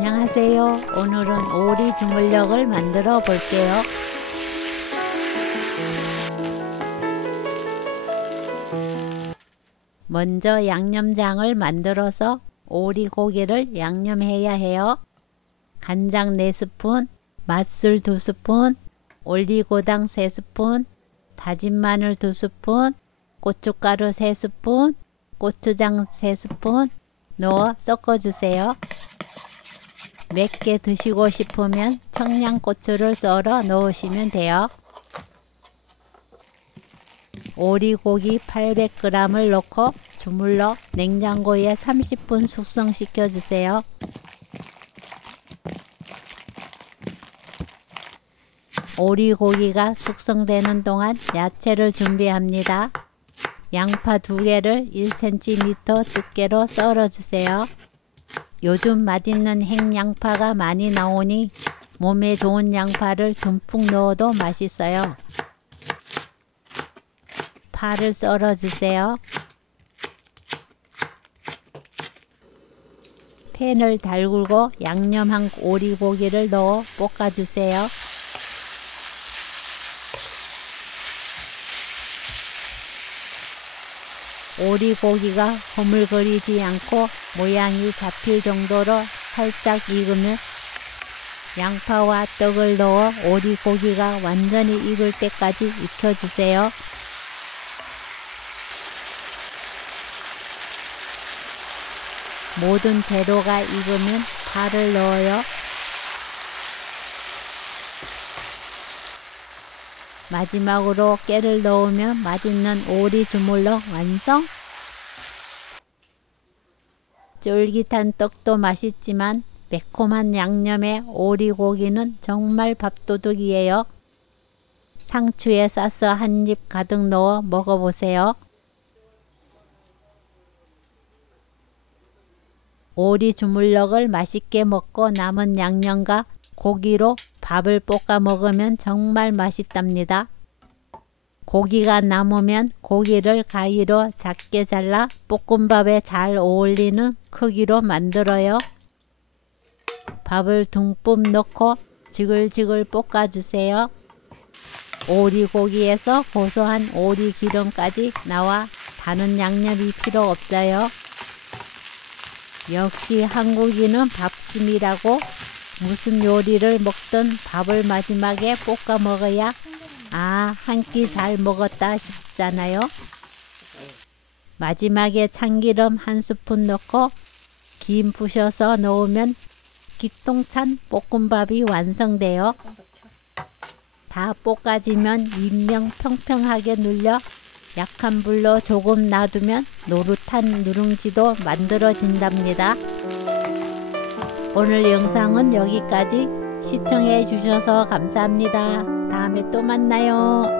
안녕하세요. 오늘은 오리 주물럭을 만들어 볼게요. 먼저 양념장을 만들어서 오리고기를 양념해야 해요. 간장 4스푼, 맛술 2스푼, 올리고당 3스푼, 다진 마늘 2스푼, 고춧가루 3스푼, 고추장 3스푼 넣어 섞어주세요. 맵게 드시고 싶으면 청양고추를 썰어 넣으시면 돼요. 오리고기 800g을 넣고 주물러 냉장고에 30분 숙성시켜 주세요. 오리고기가 숙성되는 동안 야채를 준비합니다. 양파 2개를 1cm 두께로 썰어 주세요. 요즘 맛있는 행양파가 많이 나오니 몸에 좋은 양파를 듬뿍 넣어도 맛있어요. 파를 썰어 주세요. 팬을 달구고 양념한 오리고기를 넣어 볶아 주세요. 오리고기가 허물거리지 않고 모양이 잡힐 정도로 살짝 익으면 양파와 떡을 넣어 오리고기가 완전히 익을 때까지 익혀주세요. 모든 재료가 익으면 파를 넣어요. 마지막으로 깨를 넣으면 맛있는 오리 주물럭 완성! 쫄깃한 떡도 맛있지만 매콤한 양념의 오리고기는 정말 밥도둑이에요. 상추에 싸서 한 입 가득 넣어 먹어보세요. 오리 주물럭을 맛있게 먹고 남은 양념과 고기로 밥을 볶아 먹으면 정말 맛있답니다. 고기가 남으면 고기를 가위로 작게 잘라 볶음밥에 잘 어울리는 크기로 만들어요. 밥을 듬뿍 넣고 지글지글 볶아주세요. 오리고기에서 고소한 오리 기름까지 나와 다른 양념이 필요 없어요. 역시 한국인은 밥심이라고 무슨 요리를 먹든 밥을 마지막에 볶아 먹어야 한 끼 잘 먹었다 싶잖아요. 마지막에 참기름 1스푼 넣고 김 부셔서 넣으면 기똥찬 볶음밥이 완성돼요. 다 볶아지면 윗면 평평하게 눌려 약한 불로 조금 놔두면 노릇한 누룽지도 만들어진답니다. 오늘 영상은 여기까지. 시청해 주셔서 감사합니다. 다음에 또 만나요.